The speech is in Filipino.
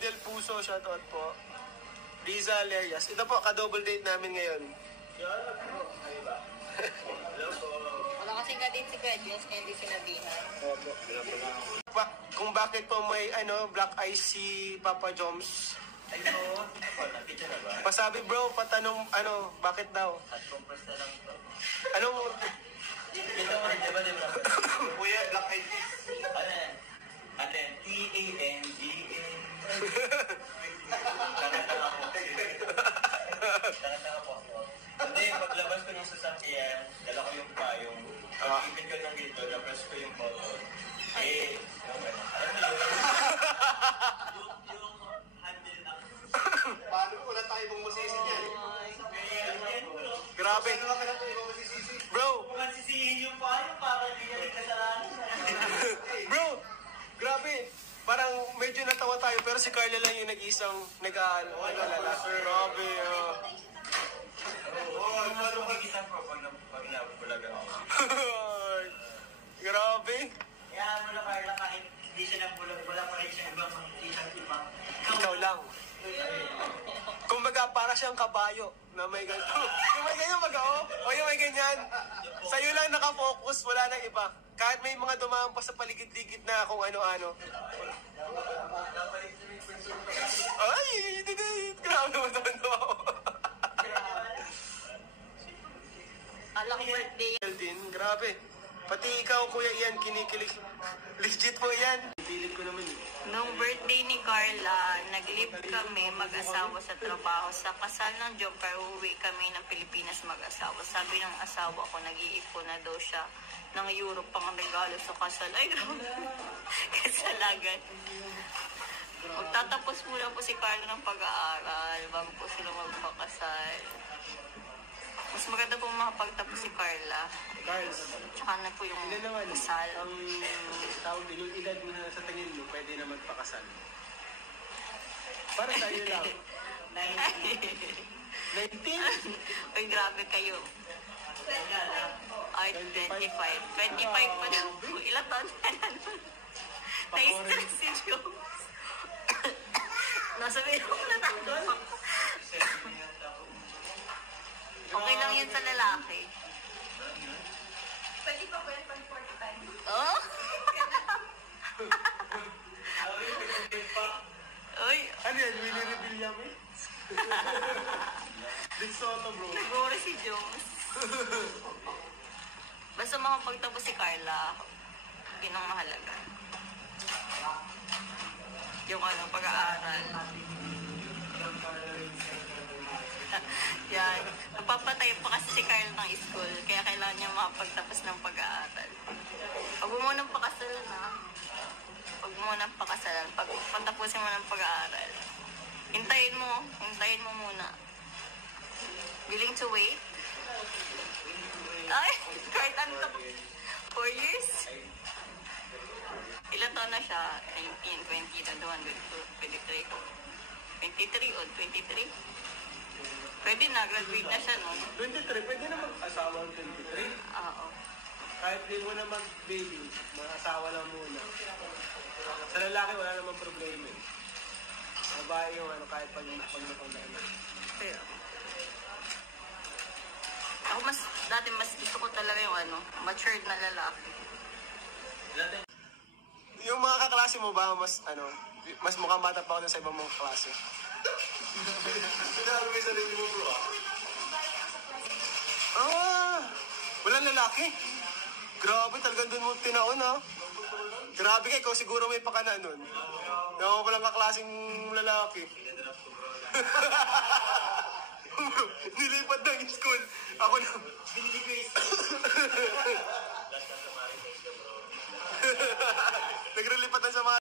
Del Puso, shoutout po. Riza Lerias. Ito po, ka-double date namin ngayon. Hello po. Wala kasing ka-date si Kuya, kaya hindi sinabihan. Opo. Kung bakit po may black eyes si Papa Joms. Ayun. Nakita na ba? Pasabi bro, patanong bakit daw? At compress na lang to. Anong... Kita mo rin, diba? Kuya, black eyes. Ano yan? T-A-N-G-A. Kakanta ako. Kakanta ako. Hindi, paglabas ko ng sasakyan, dala ko yung payong. Pag-ipin ko ng gito, na-press ko yung button. Yung handle na. Paano ko wala tayo mong masisi niyan? Grabe. Bro! Kung masisihin yung payong, parang hindi niya rin kasalanan. Bro! Grabe! Parang medyo natawa tayo pero si Carla lang yung nag-isang nag-aalala. Grabe. Ano makikita ko pag nabulaga ako? Grabe. Kaya mo na Carla, kahit hindi siya nabulag, wala pa rin siya ibang makikita iba. Ikaw lang. Kumbaga, para siyang kabayo na may ganito. Yung may ganyan mag-o, o yung may ganyan. Sa'yo lang nakafocus, wala nang iba. Kahit may mga dumaan pa sa paligid-ligid na kung ano-ano. Ay, grabe naman naman ako. Alam ko birthday. Grabe. Pati ikaw, Kuya Ian, kinikilig. Legit po yan. Pilit ko naman eh. Nung birthday ni Carla, nag-leave kami mag-asawa sa trabaho. Sa kasal ng Joker, uuwi kami ng Pilipinas mag-asawa. Sabi ng asawa ko, nag-iipon na daw siya ng Europe pang regalo sa kasal. Ay, grabe. Kasalagan. Magtatapos muna po si Carla ng pag-aaral bago po sila magpakasal. Mas maganda po makapagtapos si Carla. Carls, Tsaka na po yung ilan naman kasal. ang tawag din, yung edad na sa tingin mo, pwede na magpakasal? Para tayo lang. 19? Uy, grabe kayo. Ay, 25. 25 pa daw po. Ilang taon na yan? Na-stress si Jones. Nasabihin ko na tayo. Okay lang yun sa lalaki. Pwede pa po yan pang 45. Oh? Uy, Ano yan? Willie Rebillame? Big Soto, bro. siguro si Jones. Basta makapagtapos si Carla, yun ang mahalaga. Yung pag-aaral. Yan. Napapatay pa kasi si Carla ng school, kaya kailangan niya makapagtapos ng pag-aaral. Pag mo munang pakasalan pag patapusin mo ng pag-aaral, hintayin mo muna. Willing to wait? Ay, kahit ano to, 4 years? Ilan taon na siya? 19, 20, 21, 22, 23 o 23? Pwede na, graduate na siya, no? 23, pwede na mag-asawa ng 23. Oo. Kahit di mo na mag-baby, mag-asawa lang muna. Sa lalaki, wala namang problema eh. Babae yung kahit pag napagdaan na. Pero, ako dati mas gusto ko talaga yung matured na lalaki. Yung mga kaklase mo ba, mas mukhang bata pa ako sa ibang mga klase? Sinabi mo sa sarili mo, bro, walang lalaki. Grabe, talagang doon mo tinaon, ha? Grabe ka, ikaw siguro may pakana nun. Yung walang kaklaseng lalaki. Nilipat ng school. Ako na. Binili ko yung Nagrelipatan sa mga